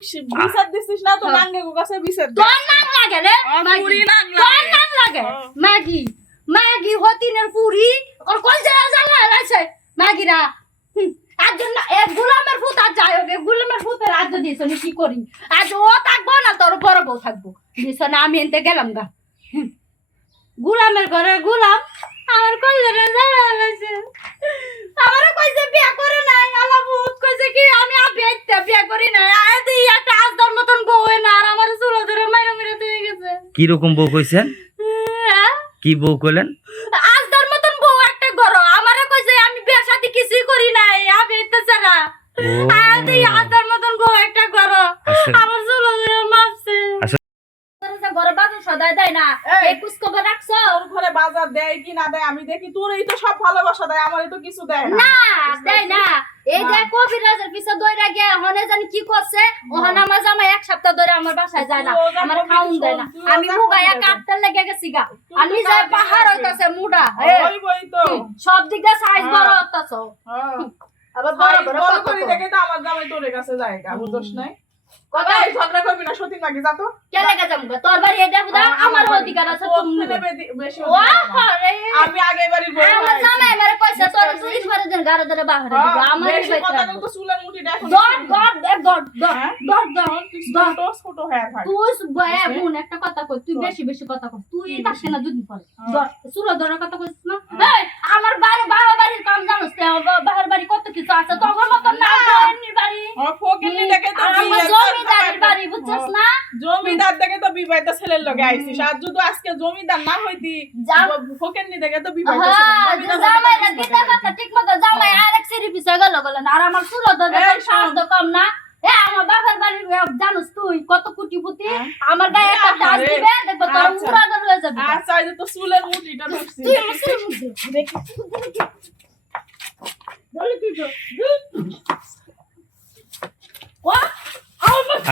বিচার দিছিস না তো হ্যাঁ। নাঙ্গে গো কাছে বিচার তোর নাম লাগে রে? ম্যাগি। পুরি নাম তোর নাম লাগে? হ্যাঁ। হতিনের পুরি? ওর কল জ্বালা জ্বালা আছে হুম, আর এ গুলামের ফুত আর যাই হোক গুলামের ফুতের আজ দিয়েছ নি কি করি? আজ ও থাকব না তোর বড় বউ থাকব। দিয়েছ না আমি এনতে গেলাম গা। গুলামের ঘরে গুলাম আমার জ্বালা আছে আমার কইছে বিয়া করে নাই আলা ভূত কইছে কি আমি আর বিয়া বিয়া করি নাই আয় তুই একটা আজদার মতন বউ হয় না আর আমার চুলো ধরে মাইরা মেরে দিয়ে গেছে কি রকম বউ কইছেন? কি বউ কইলেন আজদার মতন বউ একটা গরো আমারে কইছে আমি বিয়ে শাদি কিছুই করি নাই আমি এটা ছাড়া ও আদি আজদার মতন বউ একটা গরো আচ্ছা। আমার চুলো ধরে মাপছে আচ্ছা। ঘরে বাজার সদাই দেয় না এই। এই কুসকবে রাখছো? তোর ঘরে বাজার দেয় কি না দেয়? আমি দেখি তোর এই তো সব ভালোবাসা দেয় আমার তো কিছু দেয় না। দেয় না। এই যে কবিরাজের পিছে দইরা গিয়ে হনে জানি কি করছে? ওহন আমার এক সপ্তাহ ধরে আমার বাসায় যায় না। আমার খাউন দেয় না। আমি মুগায়া করবি লেগে গেছি গা। আমি যে পাহাড়। হইতাছে মুডা তো। সব দিক দিয়ে সাইজ হ্যাঁ। বড় হতাছ হ্যাঁ। আবার বড় বড় করি। দেখে তো আমার জামাই তোর কাছে যায় গা বুঝছ নাই? কথা ঝগড়া করবি না সত্যি নাকি যা তো। কে লেগে যাব তোর বাড়ি এটা বুদা আমার অধিকার আছে তুমি বেশি ও অধিকার আমার। রে আমি আগে বাড়ির বউ আমার জামাই আমারে কইছে তোর পুলিশ মারে দেন গাড়ি ধরে বাহিরে দিবে হ্যাঁ, আমার বেশি কথা হ্যাঁ? ছোট হয়ে তুই বয়া বোন একটা কথা কই তুই বেশি বেশি কথা কই তুই তাকে না। সুলো ধরার কথা কইছিস না। এই আমার বাড়ি বাবা বাড়ির কাম জানোস তো বাবার বাড়ি কত কিছু আছে তখন মতন না না। এমনি বাড়ি আমার ফকিন্নি দেখে তো আর আমার বিয়ে জমিদারের তোর বাড়ি বুঝছিস না জমিদার দেখে তো বিবাহিত ছেলের লগে আইছিস আর যদি আজকে জমিদার না হইতি ফকিন্নি দেখে তো বিবাহিত হ্যাঁ, তো ঠিক মতো জামাই আরেক সিঁড়ি পিছিয়ে গেল গেল না আর আমার চুলো সাহস তো কম না। এ আমার বাপের বাড়ির জানোস তুই কত কুটি পুটি হ্যাঁ। আমার গায়ে একটা দিবে দেখব তোর আচ্ছা। হয়ে যাবে। আচ্ছা এই তো চুলের ধরছি। তুই চুলের মধ্যে। দেখি। তো?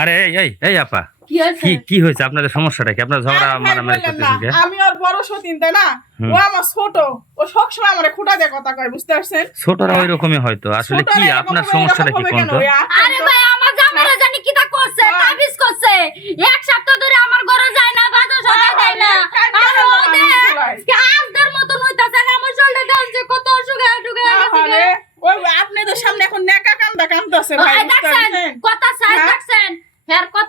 আরে এই এই এই আপা। কি কি কি হয়েছে? আপনাদের সমস্যাটা কি? আপনার ঝগড়া মারামারি করতেছেন কে? আমি ওর বড় সতীন তাই না? ও আমার ছোট। ও সবসময় আমার খুঁটা দিয়ে কথা কয় বুঝতে পারছেন? ছোটরা ওই রকমই হয়তো। আসলে কি? আপনার হবে, সমস্যাটা কি কোন? তো আরে ভাই আমার জামাইরা জানি কি তা করছে হ্যাঁ। তাবিজ করছে। এক সপ্তাহ ধরে আমার ঘরে যায় না বাজার না। আর ওদের মতন হইতাছে আমার শরীরে কত অসুখে অসুখে আরে, ওই আপনাদের সামনে এখন নেকা কান্দা কান্দতেছে ভাই কথা সাইজ হ্যাঁ? দেখছেন? হ্যাঁ কথা হ্যাঁ।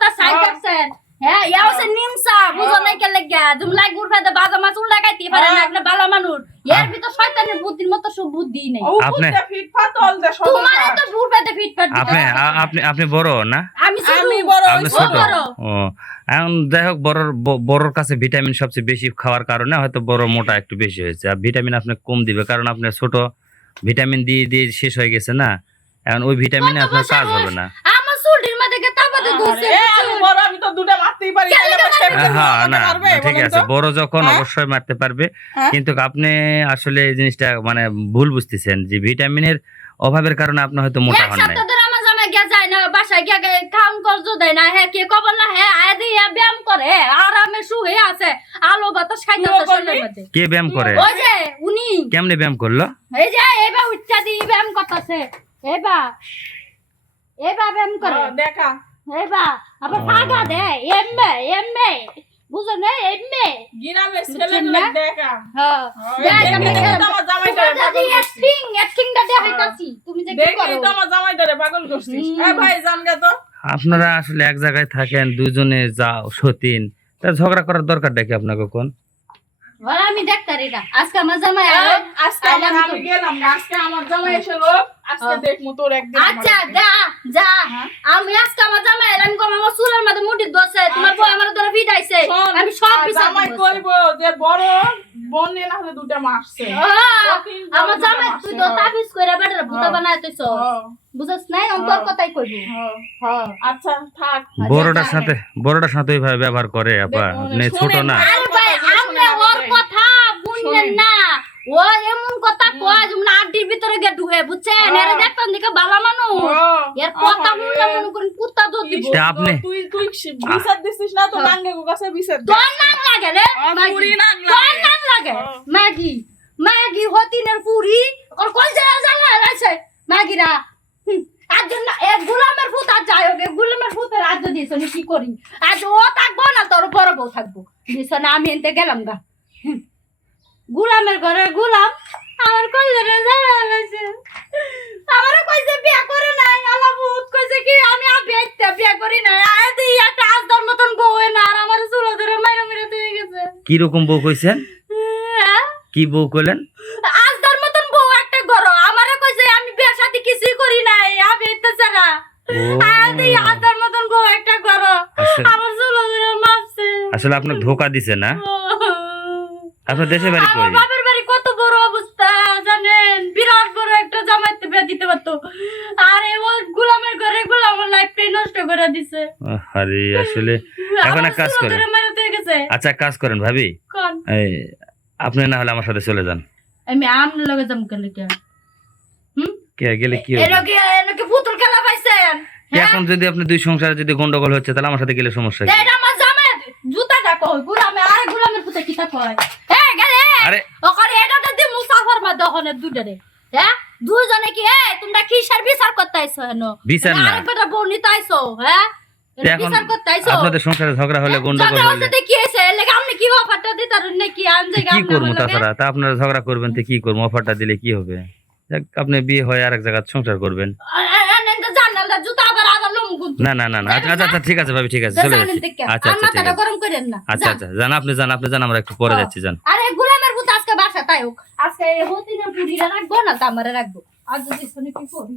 হ্যাঁ হচ্ছে নিমসা বুঝো নাই কে লাগিয়া তুমি লাই গুরফাতে বাজা মাছ উল্টা খাইতে পারে না হ্যাঁ। একটা ভালো মানুষ। এর ভিতর শয়তানের বুদ্ধির মতো সব বুদ্ধি নেই। ও আপনি- বুঝতে ফিট ফাটল দে সদর তোমার পাট। তো গুরফাতে ফিট ফাট আপনি আ- আপনি আপনি বড় না? আমি শুধু আমি বড় আপনি ছোট। ও এখন যাই হোক বড়র ব- বড়র কাছে ভিটামিন সবচেয়ে বেশি খাওয়ার কারণে হয়তো বড় মোটা একটু বেশি হয়েছে। আর ভিটামিন আপনি কম দিবে কারণ আপনার ছোট ভিটামিন দিয়ে দিয়ে শেষ হয়ে গেছে না? এখন ওই ভিটামিনে আপনার কাজ হবে না। আমার চুলটির মধ্যে কে তাপাতে ধরছে আরে, আমি বড় আমি তো দুটো মারতেই পারি হ্যাঁ না ঠিক আছে বড় যখন হ্যাঁ? অবশ্যই মারতে পারবে। হ্যাঁ? কিন্তু আপনি আসলে এই জিনিসটা মানে ভুল বুঝতেছেন যে ভিটামিনের অভাবের কারণে আপনি হয়তো মোটা হন নাই। সপ্তাহ ধরে আমার জামাই গিয়া যায় না বাসায় গিয়া কাম করজো দেয় না হ্যাঁ কে কবল না হ্যাঁ আয় দিয়ে ব্যায়াম করে আরামে শুয়ে আছে আলো বাতাস খাইতেছে শরীরের মধ্যে। কে ব্যায়াম করে? ওই যে উনি। কেমনে ব্যায়াম করল? এই যে এবার উচ্চা দিয়ে ব্যায়াম করতেছে এবার এবার ব্যায়াম করে। দেখা। এবার আবার ফাগা দেয় এমবে বুঝো না গিরামের ছেলেগুলো? দেখা হ্যাঁ দেখাইতাছি, তুমি যে কি করো? আমার জামাইটারে পাগল করছিস। এ ভাই তো আপনারা আসলে এক জায়গায় থাকেন দুজনে যা সতীন তা ঝগড়া করার দরকারটা কি আপনাকে কোন আমি ডাক্তারি আজকে আমার জামাই আজকে আমি। গেলাম আজকে আমার জামাই এসে লোক আজকে। দেখমু তোর একদিন আমার আচ্ছা। যা যা? আমি আজকে আমার জামাই এলাম কম আমার চুলের মধ্যে মুটি দোষে তোমার বউ আমার ধরে ভিড়াইছে আমি সব জামাই কইব যে বড় বোন না হলে দুটা মারছে প্রতিদিন বড় আমার জামাই তুই তো। তাবিজ করে বেটার ভূতা। বানায় তুইছ বুঝছ নাই আমি। কথাই কইব। আচ্ছা থাক বড়টার সাথে বড়টার সাথে ব্যবহার করে আপা আপনি ছোট না না। আরে ভাই কথা আপনি ওর কথা বুঝলেন না ও এমন কথা কয় যেমন আড্ডির ভিতরে গিয়ে ঢুকে বুঝছেন হ্যাঁ। এর দেখতাম দিকে ভালো মানুষ। এর কথা আহারে। মনে করেন কুত্তা দৌড় দিব আপনি- তুই তুই বিচার দিছিস না তো হ্যাঁ। নাঙ্গে গো কাছে বিচার তোর নাম লাগে রে। পুরি তোর নাম লাগে। হ্যাঁ। ম্যাগি ম্যাগি হতিনের পুরি। ওর কল জ্বালা জ্বালা আছে গুলামের ফুত আর যাই হোক গুলামের ফুতের দিয়েছ নি কি করি? আজ ও থাকব না তোর বড় বউ থাকব। দিয়েছ না আমি এনতে গেলাম গা। গুলামের ঘরে গুলাম আমার রে জানা গেছে আমারও কইছে বিয়া করে নাই আলা ভূত কইছে কি আমি আর বিয়া বিয়া করি নাই। আয় তুই একটা আজদার মতন বউ না আর আমার চুলো ধরে মাইরা মেরে তুই গেছে। কি রকম বউ কইছেন? হ্যাঁ? কি বউ কইলেন? আজদার মতন বউ একটা গরো আমারে কইছে আমি বিয়া শাদি কিছুই করি নাই আমি এটা ছাড়া আয় আজদার মতন বউ একটা গরো আমার চুলো ধরে মাপছে আসলে আপনার ধোকা দিছে না? আপনার দেশে বাড়ি কই? বাপের বাড়ি কত বড় অবস্থা জানেন? বিরাট বড় একটা জামাইতে বিয়া দিতে পারতো। আর এই ওই গোলামের ঘরে গোলামের লাইফটাই নষ্ট করে দিছে। আরে আসলে এখন এক কাজ করেন। আচ্ছা কাজ করেন ভাবি। কোন? এই আপনি না হলে আমার সাথে চলে যান। আমি আমনে লগে যাম কেন কে? কে গেলে কি হবে? এনকে এনকে পুতুল খেলা পাইছেন। হ্যাঁ? এখন যদি আপনি দুই সংসারে যদি গন্ডগোল হচ্ছে তাহলে আমার সাথে গেলে সমস্যা কি? এটা আমার জামাই। জুতা কই? গুলামে আরে গুলামের পুতে কিতা কয়? হ্যাঁ গেলে? আরে। ওখানে এটা তো দি মুসাফর মা দহনে দুটারে হ্যাঁ দুজনে কি এ তোমরা কিসের বিচার করতে আইছো হেন? বিচার না। আরেক বেটা বউ নিতে আইছো হ্যাঁ এটা বিচার করতে আইছো? আপনাদের সংসারে ঝগড়া হলে গন্ডগোল হলে কি হইছে লেগে আপনি কি অফারটা দিতার নাকি? আনজে কি করব তাছাড়া? তা আপনারা ঝগড়া করবেন তো কি করব? অফারটা দিলে কি হবে? আপনি বিয়ে হয়ে আরেক জায়গায় সংসার করবেন জানালটা জুতা আবার আবার লম গুদ না না না আচ্ছা আচ্ছা ঠিক আছে ভাবি ঠিক আছে চলে যাচ্ছি। আচ্ছা আচ্ছা ঠিক গরম করেন না। আচ্ছা আচ্ছা জান আপনি জান আপনি জান আমরা একটু পরে হ্যাঁ। যাচ্ছি জান আরে গোলামের ভূত আজকে বাসা তাই হোক। আজকে হতিনের পুরিরা রাখব না তামারে রাখব। আজ যদি শুনি কি করি।